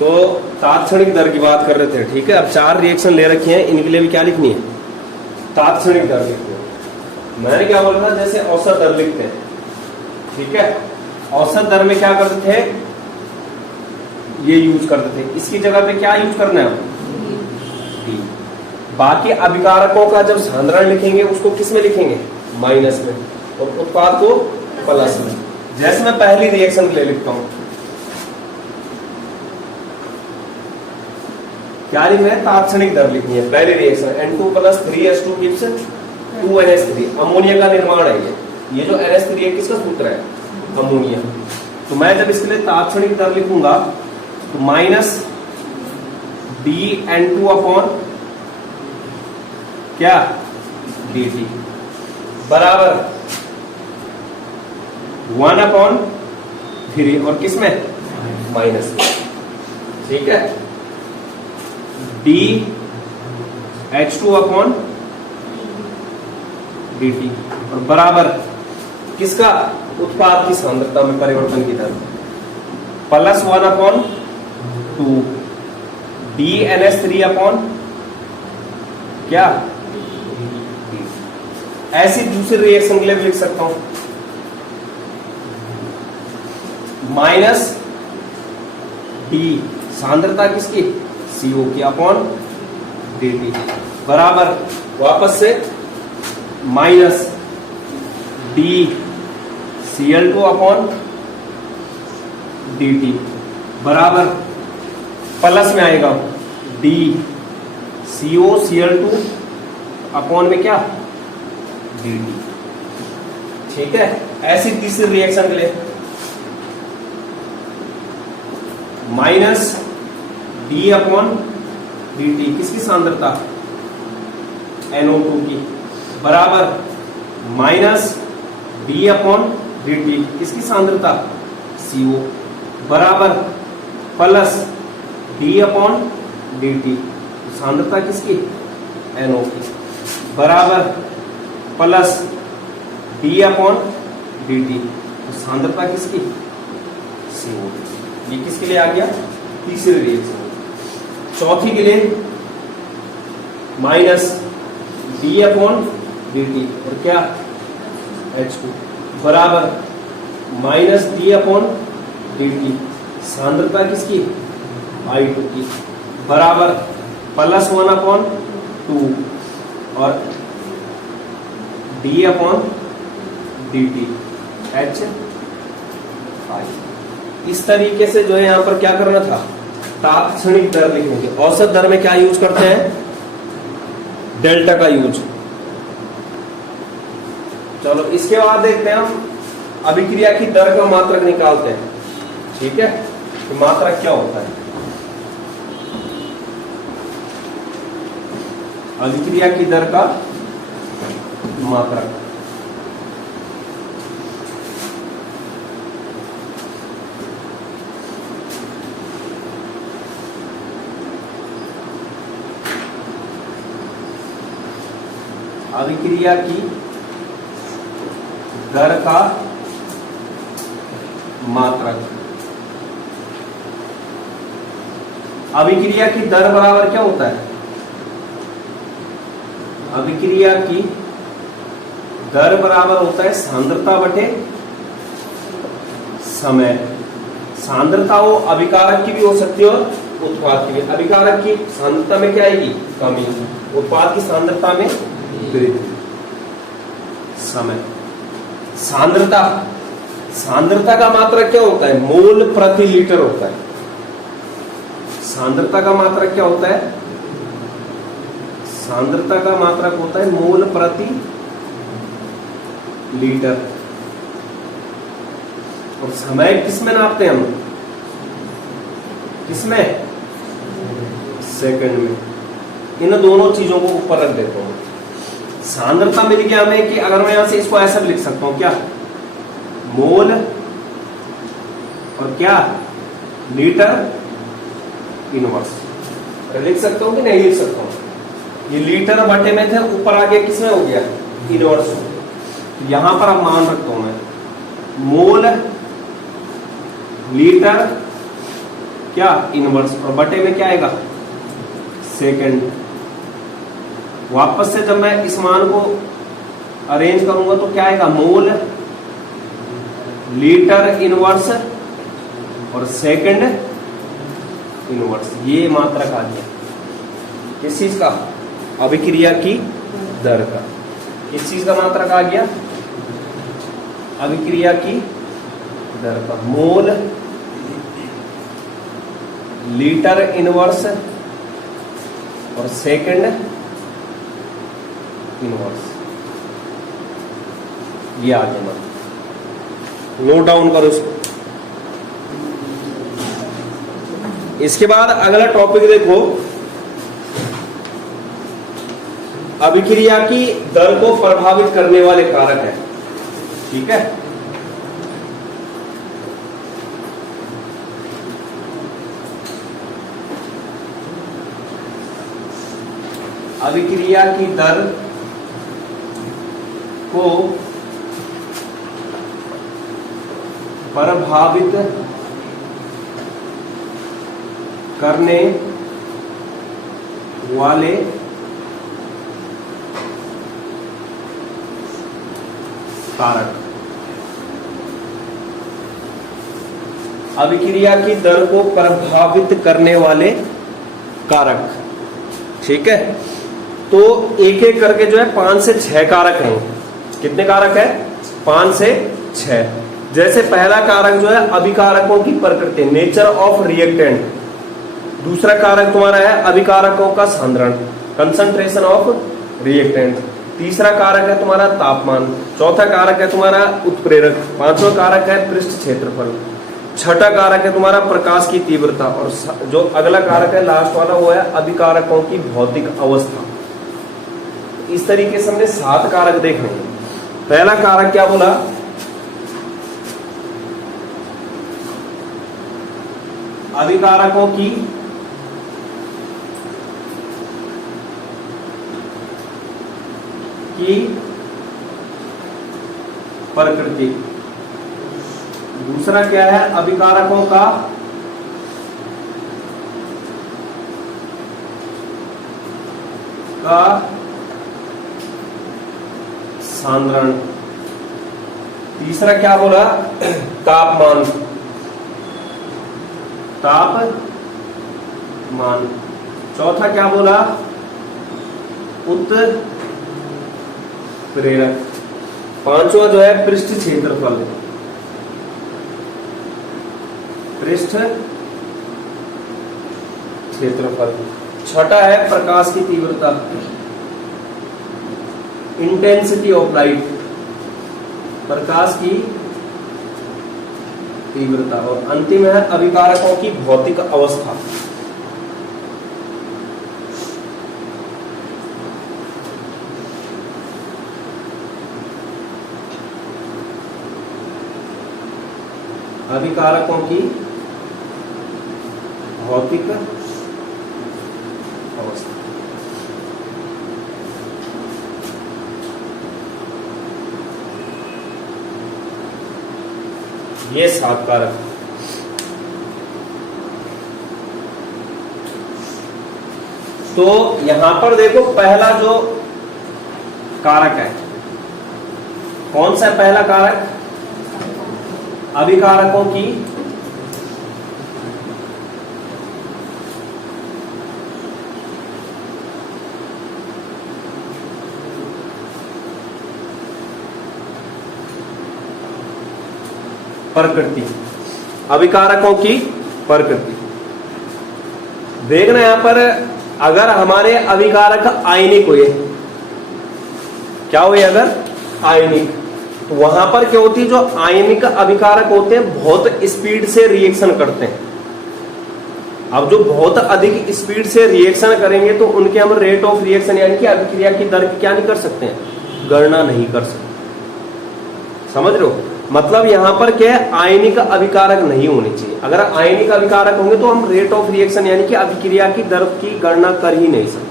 तो तात्क्षणिक दर की बात कर रहे थे, ठीक है। अब 4 रिएक्शन ले रखी हैं, इनके लिए भी क्या लिखनी है, तात्क्षणिक दर लिखनी है। मैंने क्या बोला था, जैसे औसत दर लिखते हैं, ठीक है। औसत दर में क्या करते थे, ये यूज करते थे, इसकी जगह पे क्या यूज करना है, डी। बाकी अभिकारकों का जब सांद्रण लिखेंगे उसको किस में लिखेंगे, माइनस में, और उत्पाद को प्लस में। जैसे मैं पहली रिएक्शन के लिए लिखता हूं, क्या लिखना है, तात्क्षणिक दर लिखनी है। पहली reaction N2 + 3H2 gives 2NH3, ammonia का निर्माण है ये जो NH3 है किसका सूत्र है, अमोनिया। तो मैं जब इसके लिए तात्क्षणिक दर लिखूंगा तो माइनस dN2 अपॉन क्या, dt बराबर 1/3, और किसमें, माइनस में, ठीक है। dH2 अपॉन dt, और बराबर किसका, उत्पाद की सांद्रता में परिवर्तन की दर, +1/2 dNH3 अपॉन क्या, ऐसी दूसरी रिएक्शन के लिए भी लिख सकता हूं, माइनस d सांद्रता किसकी, CO की, अपॉन dt बराबर वापस से minus d Cl2 upon dt बराबर प्लस में आएगा d CO Cl2 अपॉन में क्या, dt, ठीक है। ऐसी तीसरी रिएक्शन के लिए माइनस d अपॉन dt किसकी सांद्रता, NO2 की, बराबर माइनस d अपॉन dt किसकी सांद्रता, CO, बराबर प्लस d अपॉन dt सांद्रता किसकी, NO की, बराबर प्लस d अपॉन dt सांद्रता किसकी, CO। ये किसके लिए आ गया, तीसरी रिएक्शन। चौथी के लिए माइनस d अपॉन dt और क्या, H2 बराबर माइनस d अपॉन dt सांद्रता किसकी, I2 की, बराबर +1/2 और d अपॉन dt H। इस तरीके से जो है यहां पर क्या करना था, तात्क्षणिक दर लिखेंगे। औसत दर में क्या यूज करते हैं, डेल्टा का यूज। चलो इसके बाद देखते हैं हम अभिक्रिया की दर का मात्रक निकालते हैं, ठीक है। तो मात्रक क्या होता है, अभिक्रिया की दर का मात्रक, अभिक्रिया की दर का मात्रक। अभिक्रिया की दर बराबर क्या होता है, अभिक्रिया की दर बराबर होता है सांद्रता बटे समय। सांद्रता वो अभिकारक की भी हो सकती है और उत्पाद की भी। अभिकारक की सांद्रता में क्या आएगी, कमी, उत्पाद की सांद्रता में वृद्धि। समय, सांद्रता, सांद्रता का मात्रक क्या होता है, मोल प्रति लीटर होता है। सांद्रता का मात्रक क्या होता है, सांद्रता का मात्रक होता है मोल प्रति लीटर। और समय किसमें नापते हैं हम, किसमें, सेकंड में। इन दोनों चीजों को ऊपर रख देता हूं। सांद्रता मिल गया हमें कि अगर मैं यहां से इसको ऐसा भी लिख सकता हूं, क्या, मोल और क्या, लीटर इनवर्स। लिख सकता हूं कि नहीं लिख सकता हूं, ये लीटर बटे में थे, ऊपर आगे किसमें हो गया, इनवर्स। यहां पर अब मान रखता हूं मैं, मोल लीटर क्या इनवर्स, और बटे में क्या आएगा सेकंड। वापस से जब मैं इस मान को अरेंज करूंगा तो क्या आएगा मोल लीटर इनवर्स और सेकंड इनवर्स। ये मात्रक आ गया किस चीज का, अभिक्रिया की दर का। किस चीज का मात्रक आ गया, अभिक्रिया की दर का। मोल लीटर इनवर्स और सेकंड इनवर्स। ये आ गया मतलब, नोट डाउन करो इसको। इसके बाद अगला टॉपिक देखो, अभिक्रिया की दर को प्रभावित करने वाले कारक है। ठीक है, अभिक्रिया की दर को प्रभावित करने वाले कारक। अभिक्रिया की दर को प्रभावित करने वाले कारक। ठीक है, तो एक एक करके जो है 5 से 6 कारक हैं। कितने कारक है, 5 से 6। जैसे पहला कारक जो है अभिकारकों की प्रकृति, नेचर ऑफ रिएक्टेंट। दूसरा कारक तुम्हारा है अभिकारकों का सांद्रण, कंसंट्रेशन ऑफ रिएक्टेंट। तीसरा कारक है तुम्हारा तापमान। चौथा कारक है तुम्हारा उत्प्रेरक। पांचवा कारक है पृष्ठ क्षेत्रफल। छठा कारक है तुम्हारा प्रकाश की तीव्रता। और जो अगला कारक है लास्ट वाला वो है अभिकारकों की भौतिक अवस्था। इस तरीके से हमने 7 कारक देखने हैं। पहला कारक क्या बोला, अभिकारकों की प्रकृति। दूसरा क्या है, अभिकारकों का सांद्रण। तीसरा क्या बोला, तापमान, तापमान। चौथा क्या बोला, उत्प्रेरक। पांचवा जो है पृष्ठ क्षेत्रफल, पृष्ठ क्षेत्रफल। छठा है प्रकाश की तीव्रता, इंटेंसिटी ऑफ लाइट, प्रकाश की तीव्रता। और अंतिम है अभिकारकों की भौतिक अवस्था। अभिकारकों की भौतिक अवस्था। ये 7 कारक। तो यहां पर देखो पहला जो कारक है, कौन सा पहला कारक, अभिकारकों की प्रकृति। अभिकारकों की प्रकृति देखना, यहां पर अगर हमारे अभिकारक आयनिक हुए, क्या हुए, अगर आयनिक, तो वहां पर क्या होती है, जो आयनिक अभिकारक होते हैं बहुत स्पीड से रिएक्शन करते हैं। अब जो बहुत अधिक स्पीड से रिएक्शन करेंगे तो उनके हम रेट ऑफ रिएक्शन यानी कि अभिक्रिया की दर क्या नहीं कर सकते हैं, गणना नहीं कर सकते। समझ रहे हो, मतलब यहां पर क्या है, आयनिक अभिकारक नहीं होने चाहिए। अगर आयनिक अभिकारक होंगे तो हम रेट ऑफ रिएक्शन यानी कि अभिक्रिया की दर की गणना कर ही नहीं सकते।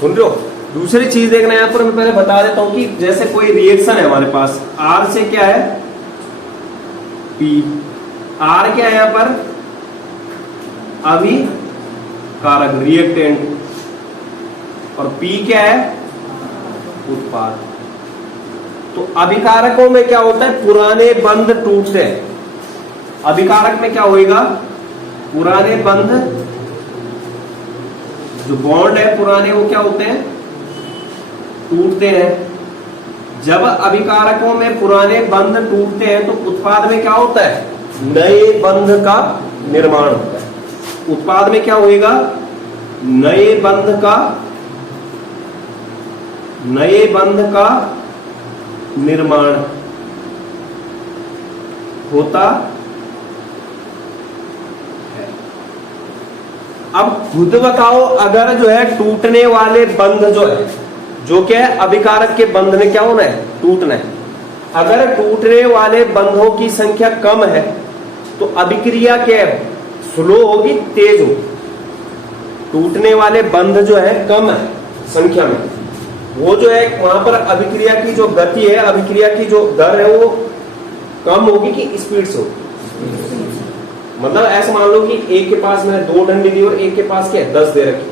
सुन रहे हो। दूसरी चीज देखना, यहां पर मैं पहले बता देता हूं कि जैसे कोई रिएक्शन है हमारे पास, आर से क्या है, पी। आर क्या है यहां पर, अभिकारक रिएक्टेंट, और P क्या है? उत्पाद। तो अभिकारकों में क्या होता है? पुराने बंध टूटते हैं। अभिकारक में क्या होएगा? पुराने बंध, जो बॉन्ड है पुराने, वो क्या होते हैं? टूटते हैं। जब अभिकारकों में पुराने बंध टूटते हैं तो उत्पाद में क्या होता है? नए बंध का निर्माण होता है। उत्पाद में क्या होएगा? नए बंध का निर्माण होता है। अब खुद बताओ, अगर जो है टूटने वाले बंध जो है, जो क्या है? अभिकारक के बंध ने क्या होना है? टूटना है। अगर टूटने वाले बंधों की संख्या कम है तो अभिक्रिया क्या है? स्लो होगी, तेज होगी। टूटने वाले बंध जो है कम है संख्या में, वो जो है वहां पर अभिक्रिया की जो गति है, अभिक्रिया की जो दर है, वो कम होगी कि स्पीड से होगी? मतलब ऐसा मान लो कि एक के पास मैंने 2 डंडी दी और एक के पास क्या है? 10 दे रखी।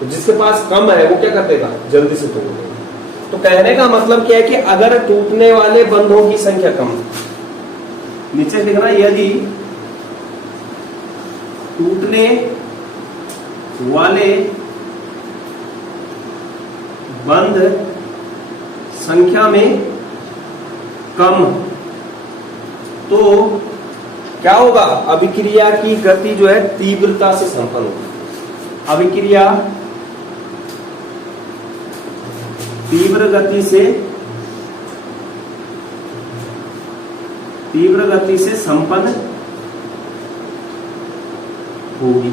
तो जिसके पास कम है वो क्या कर देगा? जल्दी से तोड़ देगा। तो कहने का मतलब क्या है कि अगर टूटने वाले बंधों की संख्या कम, नीचे लिखना, यदि टूटने वाले बंध संख्या में कम, तो क्या होगा? अभिक्रिया की गति जो है तीव्रता से संपन्न होगी। अभिक्रिया तीव्र गति से संपन्न होगी।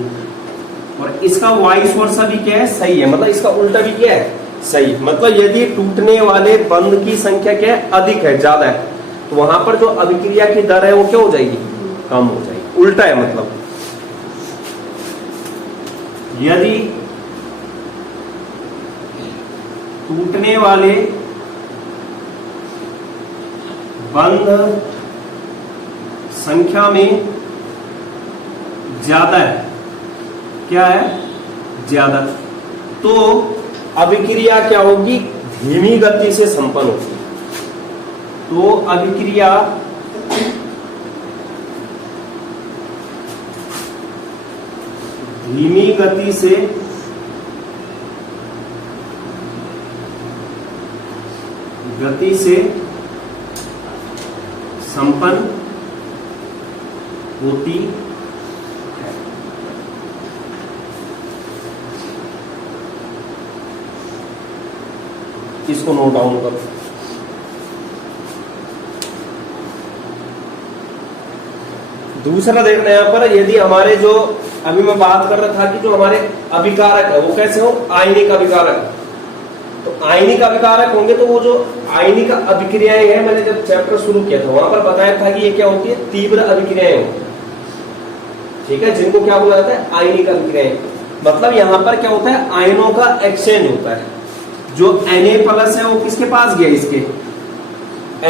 और इसका वाइस वर्सा भी क्या है? सही है। मतलब इसका उल्टा भी क्या है? सही। मतलब यदि टूटने वाले बंध की संख्या क्या है? अधिक है, ज्यादा है, तो वहां पर जो अभिक्रिया की दर है वो क्या हो जाएगी? कम हो जाएगी। उल्टा है। मतलब यदि टूटने वाले बंध संख्या में ज्यादा है, क्या है? ज्यादा, तो अभिक्रिया क्या होगी? धीमी गति से संपन्न होगी। तो अभिक्रिया धीमी गति से संपन्न होती है। इसको नोट डाउन करो। दूसरा देखना यहां पर, यदि हमारे जो अभी मैं बात कर रहा था कि जो हमारे अभिकारक है वो कैसे हो? आयनिक अभिकारक। तो आयनिक अभिकारक होंगे तो वो जो आयनिक अभिक्रियाएं हैं, मैंने जब चैप्टर शुरू किया था वहां पर बताया था कि ये क्या होती है? तीव्र अभिक्रियाएं होती है। ठीक है, जिनको क्या बोला जाता है? आयनिक अभिक्रियाएं। मतलब यहां पर क्या होता है? आयनों का एक्सचेंज होता है। जो Na+ है वो किसके पास गया? इसके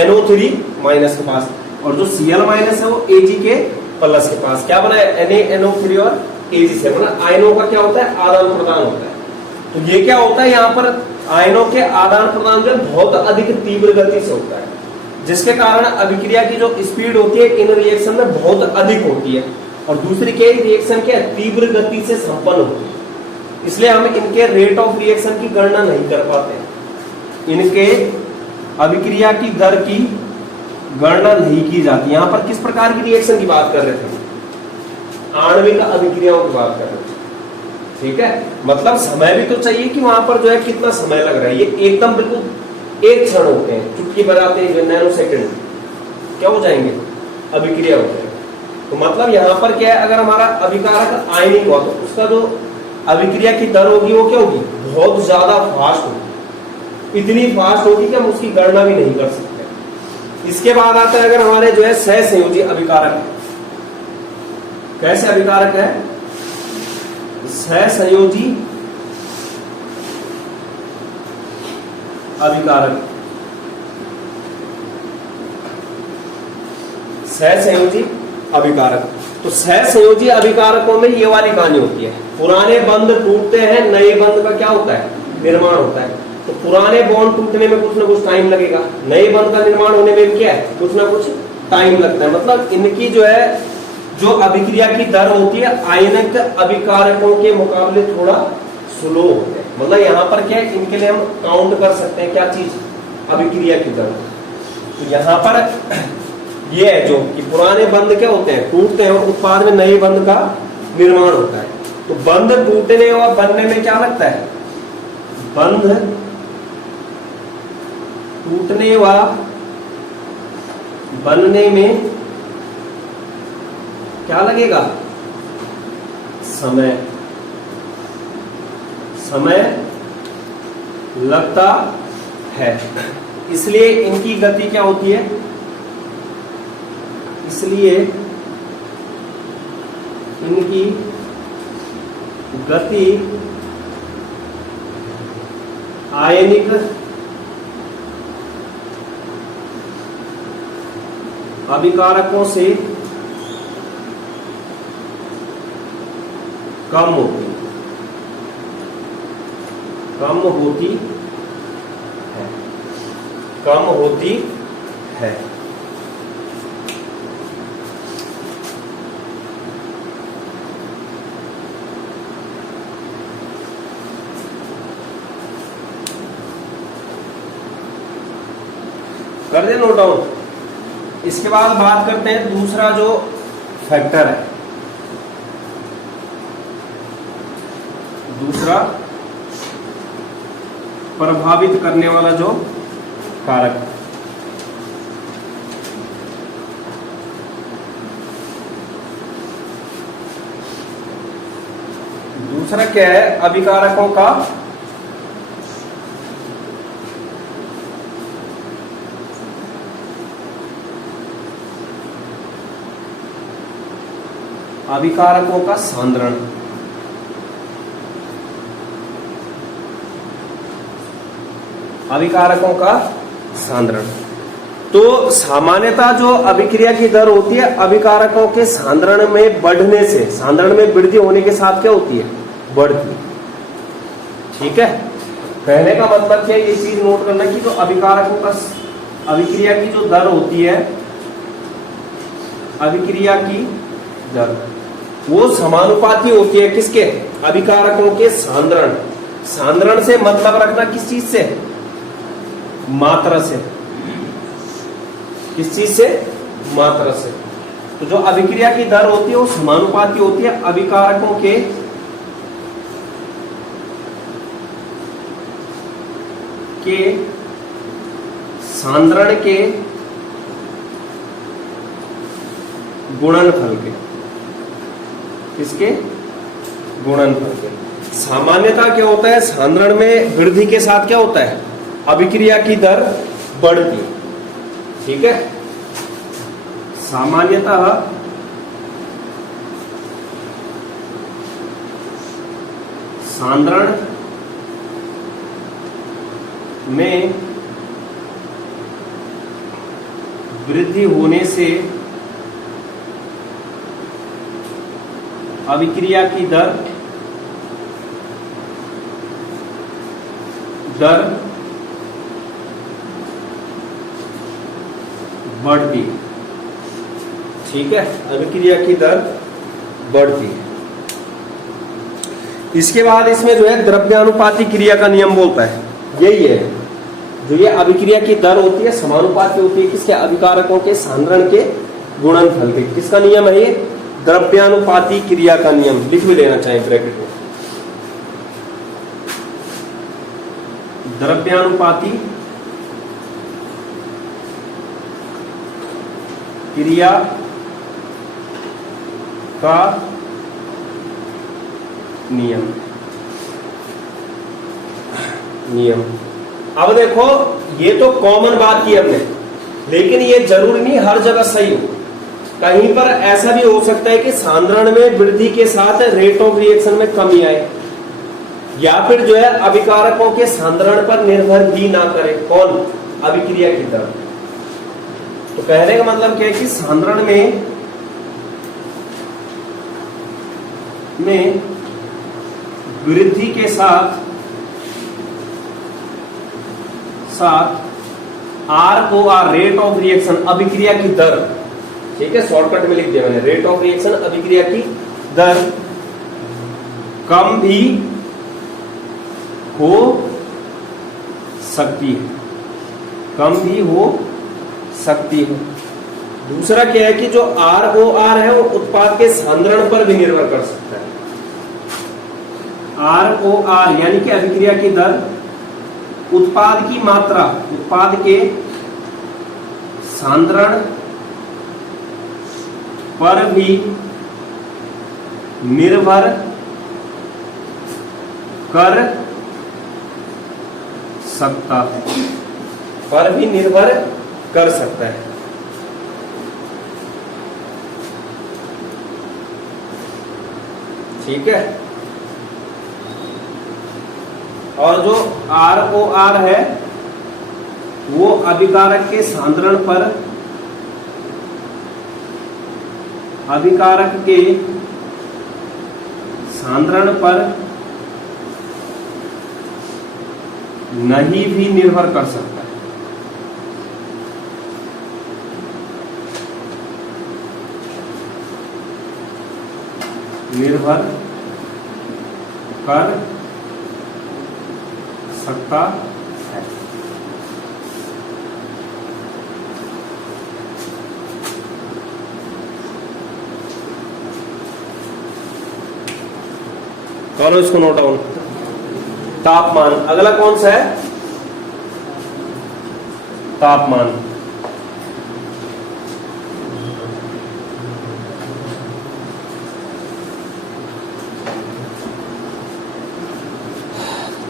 NO3- के पास। और जो Cl- है वो Ag के प्लस के पास। क्या बना है? NaNO3 और Ag से। मतलब आयनों का क्या होता है? आदान प्रदान होता है। तो ये क्या होता है? यहाँ पर आयनों के आदान प्रदान जो बहुत अधिक तीव्र गति से होता है, जिसके कारण अभिक्रिया की जो स्पीड होती है इन रिएक्शन में बहुत अधिक होती है। और दूसरी क्या रिएक्शन क्या है? तीव्र गति से संपन्न होती है। इसलिए हम इनके रेट ऑफ रिएक्शन की गणना नहीं कर पाते। इनके अभिक्रिया की दर की गणना नहीं की जाती। यहां पर किस प्रकार की रिएक्शन की बात कर रहे थे? आणविक अभिक्रियाओं की बात कर रहे थे। ठीक है, मतलब समय भी तो चाहिए कि वहां पर जो है कितना समय लग रहा है। ये एकदम बिल्कुल एक क्षण होते हैं, चुटकी बजाते हैं, नैनो सेकंड क्या हो जाएंगे? अभिक्रिया हो जाएगी। तो मतलब यहां पर क्या है? अगर हमारा अभिकारक आयनिक हुआ तो उसका जो अभिक्रिया की दर होगी वो क्या होगी? बहुत ज्यादा फास्ट होगी। इतनी फास्ट होगी कि हम उसकी गणना भी नहीं कर सकते। इसके बाद आता है अगर हमारे जो है सहसंयोजी अभिकारक। कैसे अभिकारक है? सहसंयोजी अभिकारक। सहसंयोजी अभिकारक तो सहसंयोजी अभिकारकों में ये वाली कहानी होती है, पुराने बंध टूटते हैं, नए बंध का क्या होता है, निर्माण होता है। तो पुराने बॉन्ड टूटने में कुछ ना कुछ टाइम लगेगा, नए बंध का निर्माण होने में भी क्या है, कुछ ना कुछ टाइम लगता है। मतलब इनकी जो है जो अभिक्रिया की दर होती है आयनिक अभिकारकों के मुकाबले थोड़ा स्लो होते हैं। मतलब यहाँ पर क्या है, इनके लिए हम काउंट कर सकते हैं क्या चीज, अभिक्रिया की दर। तो यहाँ पर ये है जो कि पुराने बंध क्या होते हैं, टूटते हैं और उत्पाद में नए बंध का निर्माण होता है। तो बंध टूटने और बनने में क्या लगता है, बंध टूटने व बनने में क्या लगेगा, समय, समय लगता है। इसलिए इनकी गति क्या होती है, इसलिए इनकी गति आयनिक अभिकारकों से कम होती है, कम होती है। कर दे नोट डाउन। इसके बाद बात करते हैं दूसरा जो फैक्टर है, दूसरा प्रभावित करने वाला जो कारक। दूसरा क्या है, अभिकारकों का अभिकारकों का सांद्रण। अभिकारकों का सांद्रण। तो सामान्यतः जो अभिक्रिया की दर होती है अभिकारकों के सांद्रण में बढ़ने से, सांद्रण में वृद्धि होने के साथ क्या होती है, बढ़ती। ठीक है, कहने का मतलब क्या है, ये चीज नोट करना कि जो अभिकारकों का अभिक्रिया की जो दर होती है, अभिक्रिया की दर वो समानुपाती होती है किसके, अभिकारकों के सांद्रण। सांद्रण से मतलब रखना किस चीज से, मात्रा से। किस चीज से, मात्रा से। तो जो अभिक्रिया की दर होती है वो समानुपाती होती है अभिकारकों के सांद्रण के गुणनफल के। किसके, गुणनफल के। सामान्यतः क्या होता है, सांद्रण में वृद्धि के साथ क्या होता है, अभिक्रिया की दर बढ़ती। ठीक है, सामान्यतः सांद्रण में वृद्धि होने से अभिक्रिया की दर बढ़ती। ठीक है, अभिक्रिया की दर बढ़ती है। इसके बाद इसमें जो है द्रव्यानुपाती क्रिया का नियम बोलता है, यही है जो ये अभिक्रिया की दर होती है समानुपाती होती है किसके, अभिकारकों के सांद्रण के गुणनफल के। किसका नियम है ये, द्रव्यानुपाती क्रिया का नियम। लिख भी लेना चाहिए ब्रैकेट में, द्रव्यानुपाती क्रिया का नियम। अब देखो ये तो कॉमन बात की हमने, लेकिन ये जरूरी नहीं हर जगह सही हो। कहीं पर ऐसा भी हो सकता है कि सांद्रण में वृद्धि के साथ रेट ऑफ रिएक्शन में कमी आए, या फिर जो है अभिकारकों के सांद्रण पर निर्भर भी ना करे। कौन, अभिक्रिया की दर। तो कहने का मतलब क्या है कि सांद्रण में में वृद्धि के साथ ROR रेट ऑफ रिएक्शन, अभिक्रिया की दर, ठीक है, शॉर्टकट में लिख दिया मैंने, रेट ऑफ रिएक्शन अभिक्रिया की दर कम भी हो सकती है, कम भी हो सकती है। दूसरा क्या है कि जो ROR है वो उत्पाद के सांद्रण पर भी निर्भर कर सकता है। ROR यानी कि अभिक्रिया की दर उत्पाद की मात्रा, उत्पाद के सांद्रण पर भी निर्भर कर सकता है, पर भी निर्भर कर सकता है। ठीक है। और जो ROR है वो अभिकारक के सांद्रण पर, अभिकारक के सांद्रण पर नहीं भी निर्भर कर सकता है। निर्भर कर सकता है। करो इसको नोट डाउन। तापमान, अगला कौन सा है? तापमान।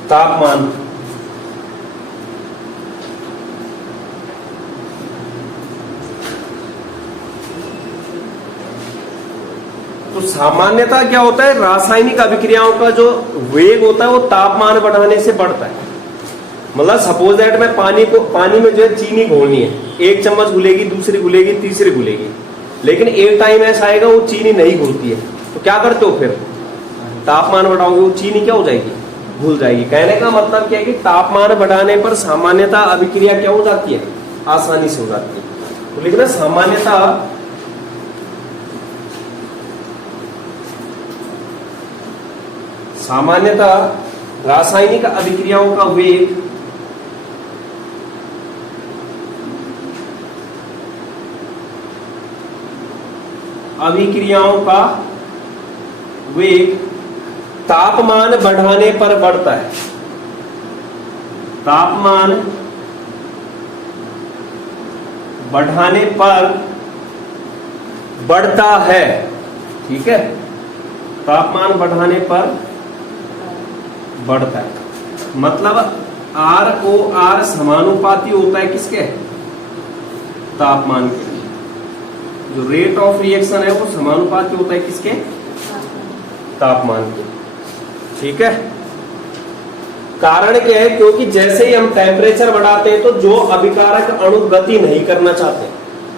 तापमान तो सामान्यतः क्या होता है, रासायनिक अभिक्रियाओं का जो वेग होता है वो तापमान बढ़ाने से बढ़ता है। मतलब सपोज दैट मैं पानी में जो है चीनी घोलनी है, एक चम्मच घुलेगी, दूसरी घुलेगी, तीसरी घुलेगी, लेकिन एक टाइम ऐसा आएगा वो चीनी नहीं घुलती है, तो क्या करते हो फिर? तापमान बढ़ाओगे, वो चीनी क्या हो जाएगी? घुल जाएगी। कहने का मतलब क्या है कि तापमान बढ़ाने पर सामान्यतः अभिक्रिया क्या हो जाती है? आसानी से हो जाती है। तो लिखना सामान्यतः रासायनिक अभिक्रियाओं का वेग तापमान बढ़ाने पर बढ़ता है। तापमान बढ़ाने पर बढ़ता है। ठीक है, तापमान बढ़ाने पर बढ़ता है। मतलब ROR समानुपाती होता है किसके? तापमान के। जो रेट ऑफ रिएक्शन है वो समानुपाती होता है किसके? तापमान के। ठीक है। कारण क्या है? क्योंकि जैसे ही हम टेम्परेचर बढ़ाते हैं तो जो अभिकारक अणु गति नहीं करना चाहते,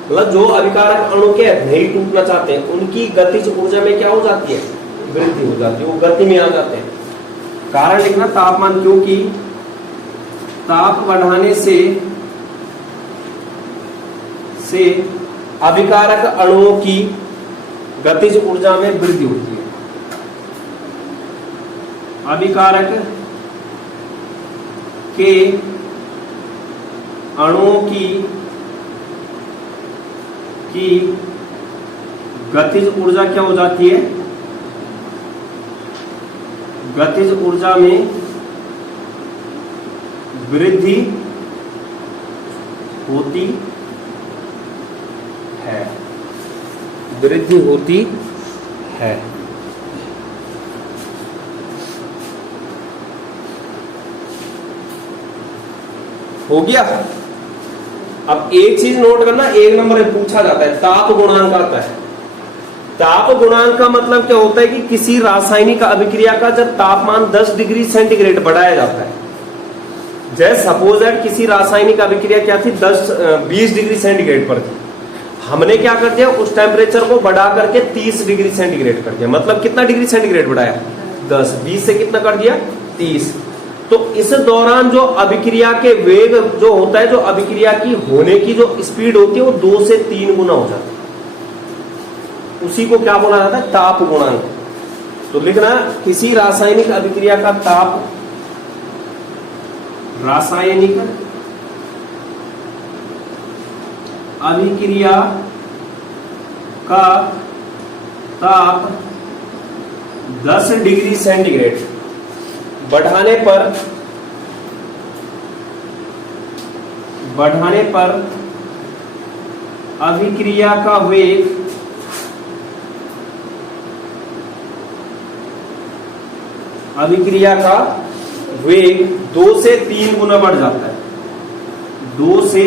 मतलब जो अभिकारक अणु के नहीं टूटना चाहते हैं, उनकी गतिज ऊर्जा में क्या हो जाती है? वृद्धि हो जाती है, वो गति में आ जाते हैं। कारण लिखना तापमान, क्योंकि ताप बढ़ाने से अभिकारक अणुओं की गतिज ऊर्जा में वृद्धि होती है। अभिकारक के अणुओं की गतिज ऊर्जा क्या हो जाती है? गतिज ऊर्जा में वृद्धि होती है। वृद्धि होती है। हो गया। अब एक चीज नोट करना, एक नंबर में पूछा जाता है, ताप गुणांक आता है। ताप गुणांक का मतलब क्या होता है कि किसी रासायनिक अभिक्रिया का जब तापमान 10 डिग्री सेंटीग्रेड बढ़ाया जाता है, जैसे सपोज दैट किसी रासायनिक अभिक्रिया क्या थी, 20 डिग्री सेंटीग्रेड पर थी, हमने क्या कर दिया, उस टेम्परेचर को बढ़ा करके 30 डिग्री सेंटीग्रेड कर दिया। मतलब कितना डिग्री सेंटीग्रेड बढ़ाया, 10। 20 से कितना कर दिया, 30। तो इस दौरान जो अभिक्रिया के वेग जो होता है, जो अभिक्रिया की होने की जो स्पीड होती है, वो 2 से 3 गुना हो जाता है। उसी को क्या बोला जाता है, ताप गुणांक। तो लिखना, किसी रासायनिक अभिक्रिया का ताप, रासायनिक अभिक्रिया का ताप 10 डिग्री सेंटीग्रेड बढ़ाने पर अभिक्रिया का वेग अभिक्रिया का वेग 2 से 3 गुना बढ़ जाता है। 2 से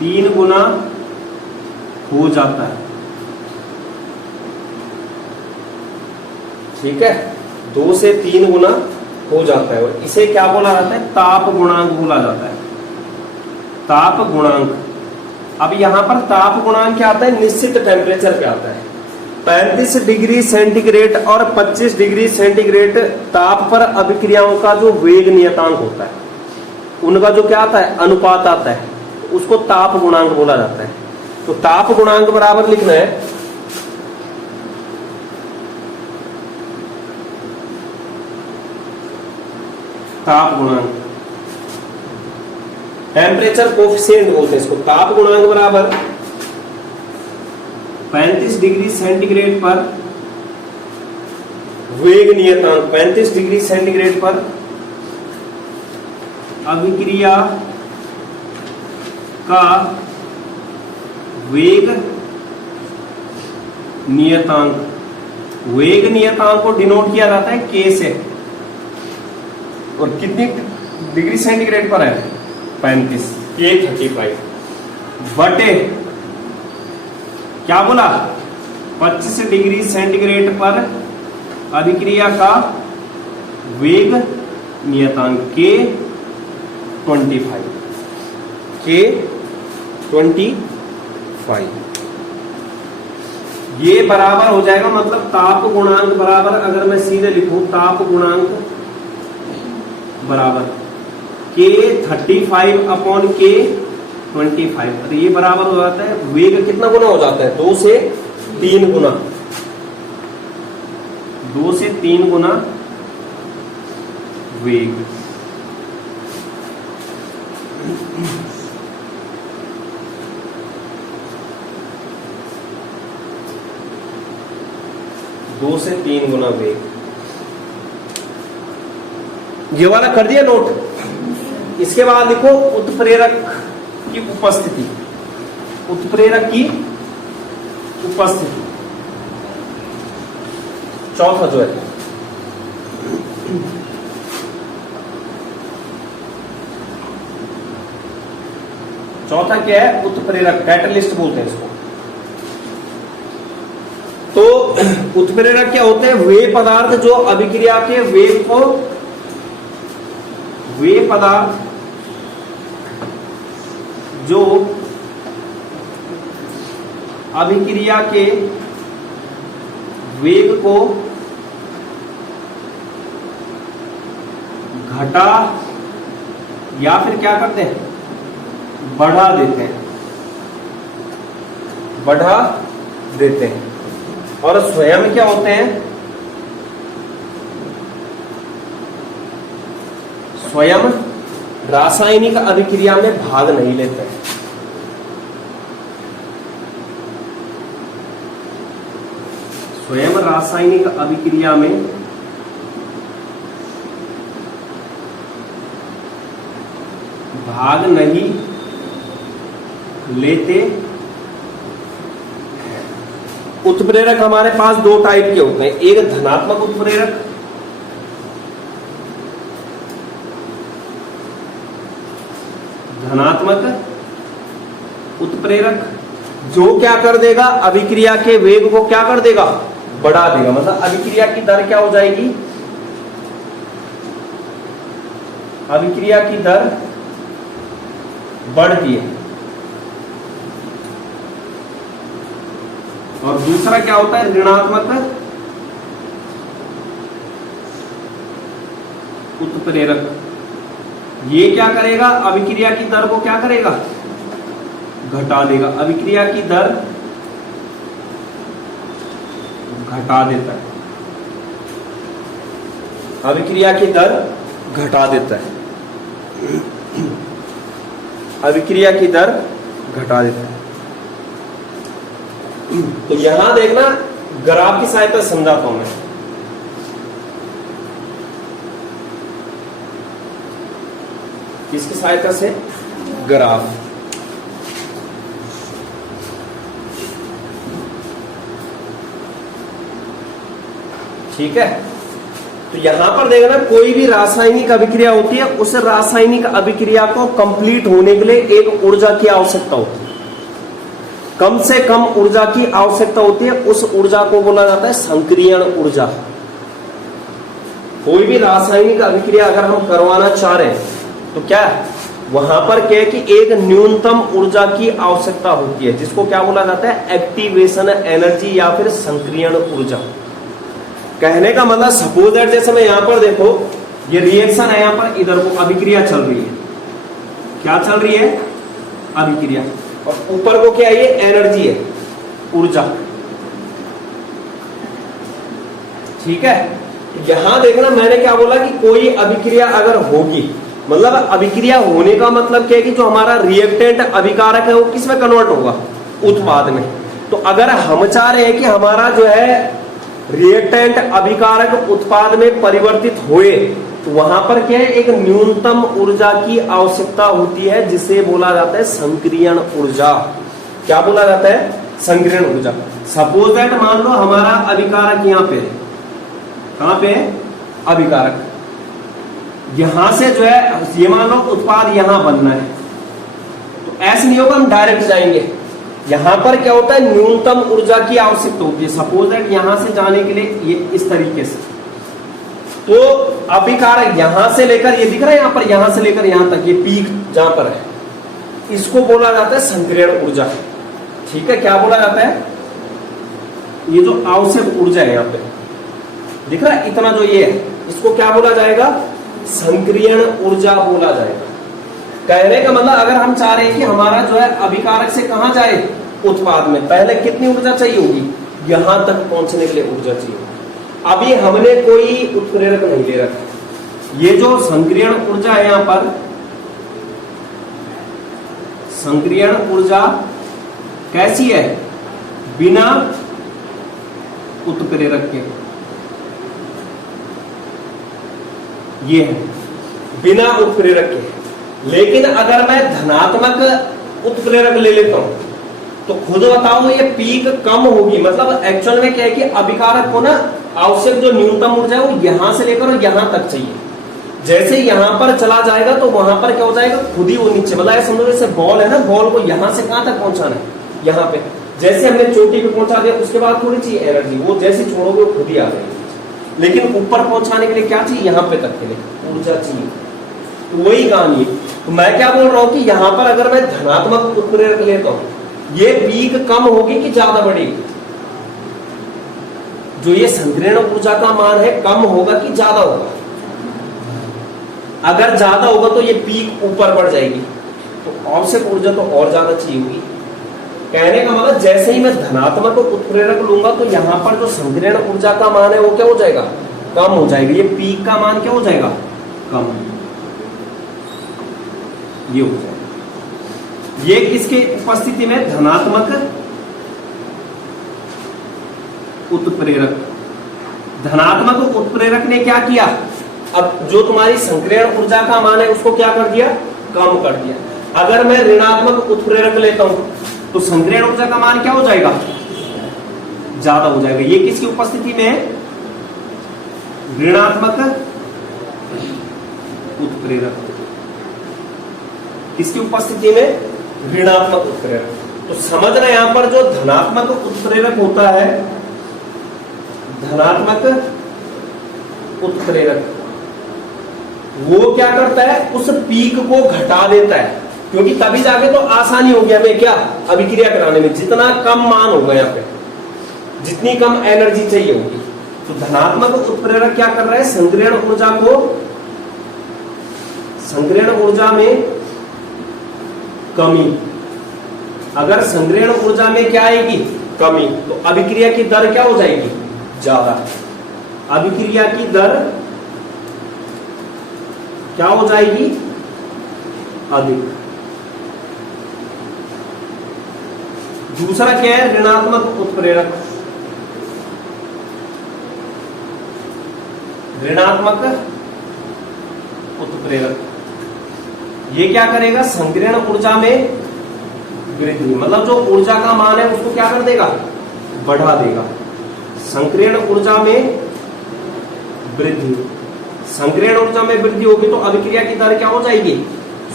3 गुना हो जाता है। ठीक है, 2 से 3 गुना हो जाता है। और इसे क्या बोला जाता है, ताप गुणांक बोला जाता है। ताप गुणांक। अब यहां पर ताप गुणांक क्या आता है, निश्चित टेम्परेचर क्या आता है। 35 डिग्री सेंटीग्रेड और 25 डिग्री सेंटीग्रेड ताप पर अभिक्रियाओं का जो वेग नियतांक होता है, उनका जो क्या आता है, अनुपात आता है, उसको ताप गुणांक बोला जाता है। तो ताप गुणांक बराबर लिखना है, ताप गुणांक, टेम्परेचर कोफिशिएंट बोलते हैं इसको। ताप गुणांक बराबर 35 डिग्री सेंटीग्रेड पर वेग नियतांक, 35 डिग्री सेंटीग्रेड पर अभिक्रिया का वेग नियतांक। वेग नियतांक को डिनोट किया जाता है K से। और कितनी डिग्री सेंटीग्रेड पर है, 35, K35 बटे क्या बोला, 25 डिग्री सेंटीग्रेड पर अभिक्रिया का वेग नियतांक K25, K25 ये बराबर हो जाएगा। मतलब ताप गुणांक बराबर, अगर मैं सीधे लिखूं, ताप गुणांक बराबर K35 अपॉन K25। तो ये बराबर हो जाता है, वेग कितना गुना हो जाता है, 2 से 3 गुना। 2 से 3 गुना वेग। दो से 3 गुना वेग। ये वाला कर दिया नोट। इसके बाद लिखो उत्प्रेरक की उपस्थिति। उत्प्रेरक की उपस्थिति चौथा जो है, चौथा क्या है, उत्प्रेरक, कैटलिस्ट बोलते हैं इसको। तो उत्प्रेरक क्या होते हैं, वे पदार्थ जो अभिक्रिया के वेग को, वे पदार्थ जो अभिक्रिया के वेग को घटा या फिर क्या करते हैं, बढ़ा देते हैं, बढ़ा देते हैं। और स्वयं क्या होते हैं, स्वयं रासायनिक अभिक्रिया में भाग नहीं लेते हैं। स्वयं रासायनिक अभिक्रिया में भाग नहीं लेते। उत्प्रेरक हमारे पास दो टाइप के होते हैं, एक धनात्मक उत्प्रेरक, धनात्मक उत्प्रेरक जो क्या कर देगा, अभिक्रिया के वेग को क्या कर देगा, बढ़ा देगा। मतलब अभिक्रिया की दर क्या हो जाएगी, अभिक्रिया की दर बढ़ती है। और दूसरा क्या होता है ऋणात्मक उत्प्रेरक। ये क्या करेगा, अभिक्रिया की दर को क्या करेगा, घटा देगा। अभिक्रिया की दर घटा देता है, अभिक्रिया की दर घटा देता है, अभिक्रिया की दर घटा देता है। तो यहां देखना, ग्राफ की सहायता से समझाता हूं मैं। किसकी सहायता से, ग्राफ। ठीक है, तो यहां पर देखना कोई भी रासायनिक अभिक्रिया होती है, उस रासायनिक अभिक्रिया को कंप्लीट होने के लिए एक ऊर्जा की आवश्यकता होती है, कम से कम ऊर्जा की आवश्यकता होती है। उस ऊर्जा को बोला जाता है संक्रियण ऊर्जा। कोई भी रासायनिक अभिक्रिया अगर हम करवाना चाह रहे हैं तो क्या है, वहां पर क्या है कि एक न्यूनतम ऊर्जा की आवश्यकता होती है, जिसको क्या बोला जाता है, एक्टिवेशन एनर्जी या फिर संक्रियण ऊर्जा। कहने का मतलब सपोज दैट, जैसे मैं यहां पर देखो, ये रिएक्शन है, यहां पर इधर को अभिक्रिया चल रही है। क्या चल रही है, अभिक्रिया, और ऊपर को क्या है, ये एनर्जी है, ऊर्जा। ठीक है, यहां देखना मैंने क्या बोला कि कोई अभिक्रिया अगर होगी, मतलब अभिक्रिया होने का मतलब क्या है कि जो हमारा रिएक्टेंट अभिकारक है वो किस में कन्वर्ट होगा, उत्पाद में। तो अगर हम चाह रहे हैं कि हमारा जो है रिएक्टेंट अभिकारक उत्पाद में परिवर्तित होए, तो वहां पर क्या है, एक न्यूनतम ऊर्जा की आवश्यकता होती है, जिसे बोला जाता है संक्रियण ऊर्जा। क्या बोला जाता है, संक्रियण ऊर्जा। सपोज दैट मान लो हमारा अभिकारक यहां पे, कहां पे है, अभिकारक, यहां से जो है ये मान लो उत्पाद यहां बनना है, तो ऐसे नहीं होगा, हम डायरेक्ट जाएंगे। यहां पर क्या होता है, न्यूनतम ऊर्जा की आवश्यकता होती है। सपोज दैट यहां से जाने के लिए ये इस तरीके से, तो अभिकारक यहां से लेकर, ये दिख रहा है यहां पर, यहां से लेकर यहां तक, ये पीक जहां पर है, इसको बोला जाता है संक्रियण ऊर्जा। ठीक है, क्या बोला जाता है, ये जो आवश्यक ऊर्जा है यहां पे दिख रहा है, इतना जो ये है, इसको क्या बोला जाएगा, संक्रियण ऊर्जा बोला जाएगा। कहने का मतलब अगर हम चाह रहे हैं कि हमारा जो है अभिकारक से कहां जाए, उत्पाद में, पहले कितनी ऊर्जा चाहिए होगी, यहां तक पहुंचने के लिए ऊर्जा चाहिए। अभी हमने कोई उत्प्रेरक नहीं ले रखा, ये जो संक्रियण ऊर्जा है यहां पर, संक्रियण ऊर्जा कैसी है, बिना उत्प्रेरक के, ये है बिना उत्प्रेरक के। लेकिन अगर मैं धनात्मक उत्प्रेरक ले लेता हूं तो खुद बताओ ये पीक कम होगी। मतलब एक्चुअल में क्या है कि अभिकारक को ना आवश्यक जो न्यूनतम ऊर्जा है वो यहां से लेकर और यहां तक चाहिए। जैसे यहां पर चला जाएगा तो वहां पर क्या हो जाएगा, खुद ही वो नीचे, मतलब ऐसा समझो जैसे बॉल है ना, बॉल को यहां से कहां तक पहुंचाना है, यहां पे। जैसे हमने चोटी पे पहुंचा दिया, उसके बाद थोड़ी चाहिए एनर्जी, वो जैसे छोड़ोगे वो खुद ही आ जाएगी। लेकिन ऊपर पहुंचाने के लिए क्या चाहिए, यहां पे तक के लिए ऊर्जा चाहिए। तो वही कहानी है। तो मैं क्या बोल रहा हूं कि यहां पर अगर मैं धनात्मक उत्प्रेरक लेता हूं, ये पीक कम होगी कि ज्यादा बढ़ेगी, जो ये संक्रियण ऊर्जा का मान है कम होगा कि ज्यादा होगा। अगर ज्यादा होगा तो ये पीक ऊपर बढ़ जाएगी, तो आवश्यक ऊर्जा तो और ज्यादा चाहिए होगी। कहने का मतलब जैसे ही मैं धनात्मक उत्प्रेरक लूंगा तो यहां पर जो संक्रियण ऊर्जा का मान है वो क्या हो जाएगा, कम हो जाएगा। ये पीक का मान क्या हो जाएगा, कम, ये हो जाएगा। ये किसके उपस्थिति में, धनात्मक उत्प्रेरक। धनात्मक उत्प्रेरक ने क्या किया, अब जो तुम्हारी संक्रियण ऊर्जा का मान है उसको क्या कर दिया, कम कर दिया। अगर मैं ऋणात्मक उत्प्रेरक लेता हूं तो संक्रियण ऊर्जा का मान क्या हो जाएगा, ज्यादा हो जाएगा। ये किसकी उपस्थिति में है, ऋणात्मक उत्प्रेरक। किसकी उपस्थिति में, ऋणात्मक उत्प्रेरक। तो समझना यहां पर जो धनात्मक उत्प्रेरक होता है, धनात्मक उत्प्रेरक, वो क्या करता है, उस पीक को घटा देता है, क्योंकि तभी जाके तो आसानी हो गया हमें क्या, अभिक्रिया कराने में। जितना कम मान होगा यहाँ पे, जितनी कम एनर्जी चाहिए होगी। तो धनात्मक उत्प्रेरक क्या कर रहा है, संग्रहण ऊर्जा में कमी। अगर संग्रहण ऊर्जा में क्या आएगी, कमी, तो अभिक्रिया की दर क्या हो जाएगी, ज्यादा। अभिक्रिया की दर क्या हो जाएगी, अधिक। दूसरा क्या है, ऋणात्मक उत्प्रेरक। ऋणात्मक उत्प्रेरक ये क्या करेगा, संग्रहण ऊर्जा में वृद्धि, मतलब जो ऊर्जा का मान है उसको क्या कर देगा, बढ़ा देगा। संग्रहण ऊर्जा में वृद्धि, संग्रहण ऊर्जा में वृद्धि होगी तो अभिक्रिया की दर क्या हो जाएगी,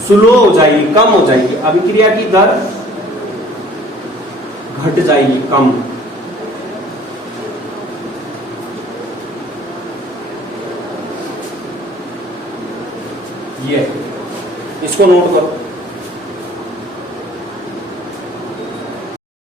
स्लो हो जाएगी, कम हो जाएगी। अभिक्रिया की दर घट जाएगी, कम। ये इसको नोट करो।